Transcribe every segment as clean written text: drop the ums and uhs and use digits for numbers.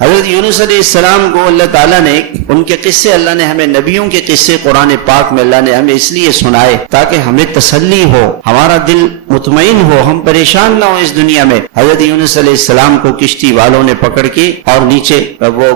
حضرت یونس علیہ السلام کو اللہ تعالیٰ نے ان کے قصے، اللہ نے ہمیں نبیوں کے قصے قرآن پاک میں اللہ نے ہمیں اس لیے سنائے تاکہ ہمیں تسلی ہو، ہمارا دل مطمئن ہو، ہم پریشان نہ ہو اس دنیا میں۔ حضرت یونس علیہ السلام کو کشتی والوں نے پکڑ کے اور نیچے وہ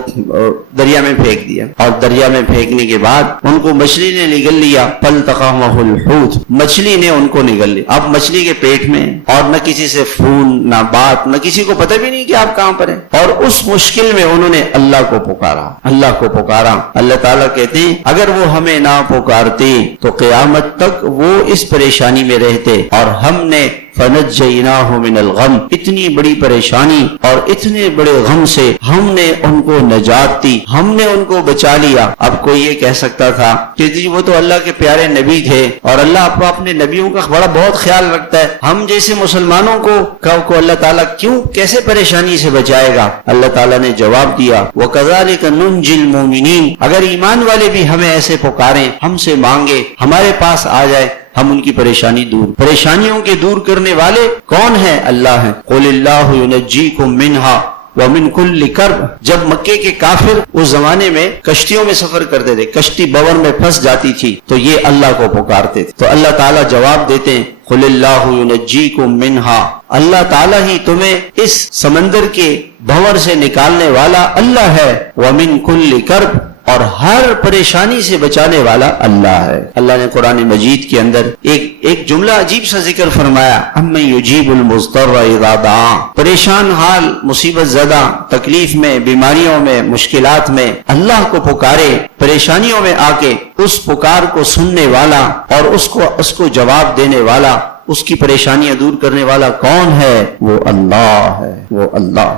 دریا میں پھینک دیا، اور دریا میں پھینکنے کے بعد ان کو مچھلی نے نگل لیا، فالتقمہ الحوت، مچھلی نے ان کو نگل لیا۔ اب مچھلی کے پیٹ میں، اور نہ کسی سے فون نہ بات، نہ کسی کو پتہ بھی نہیں کہ آپ کہاں پر ہیں، اور اس مشکل میں انہوں نے اللہ کو پکارا، اللہ کو پکارا۔ اللہ تعالیٰ کہتے ہیں اگر وہ ہمیں نہ پکارتے تو قیامت تک وہ اس پریشانی میں رہتے، اور ہم نے فَنَجَّيْنَاهُ مِنَ الْغَمِّ، اتنی بڑی پریشانی اور اتنے بڑے غم سے ہم نے ان کو نجات دی، ہم نے ان کو بچا لیا۔ اب کوئی یہ کہہ سکتا تھا کہ جی وہ تو اللہ کے پیارے نبی تھے اور اللہ اپنے نبیوں کا بہت خیال رکھتا ہے، ہم جیسے مسلمانوں کو اللہ تعالیٰ کیوں کیسے پریشانی سے بچائے گا؟ اللہ تعالیٰ نے جواب دیا وَكَذَلِكَ نُنْجِي الْمُؤْمِنِينَ، اگر ایمان والے بھی ہمیں ایسے پکاریں، ہم سے مانگے، ہمارے پاس آ جائے، ہم ان کی پریشانیوں کے دور کرنے والے کون ہیں؟ اللہ ہیں۔ قُلِ اللَّهُ يُنَجِّيكُم مِّنْهَا وَمِن كُلِّ كَرْبٍ، جب مکے کے کافر اس زمانے میں کشتیوں میں سفر کرتے تھے، کشتی بور میں پھنس جاتی تھی تو یہ اللہ کو پکارتے تھے، تو اللہ تعالیٰ جواب دیتے ہیں قُلِ اللَّهُ يُنَجِّيكُم مِّنْهَا، اللہ تعالیٰ ہی تمہیں اس سمندر کے بھنور سے نکالنے والا اللہ ہے، وَمِن كُلِّ كَرْبٍ، اور ہر پریشانی سے بچانے والا اللہ ہے۔ اللہ نے قرآن مجید کے اندر ایک جملہ عجیب سا ذکر فرمایا، اَمَّن يُجِيبُ الْمُضْطَرَّ إِذَا دَعَاهُ، پریشان حال، مصیبت زدہ، تکلیف میں، بیماریوں میں، مشکلات میں اللہ کو پکارے، پریشانیوں میں آ کے اس پکار کو سننے والا اور اس کو جواب دینے والا، اس کی پریشانیاں دور کرنے والا کون ہے؟ وہ اللہ ہے، وہ اللہ۔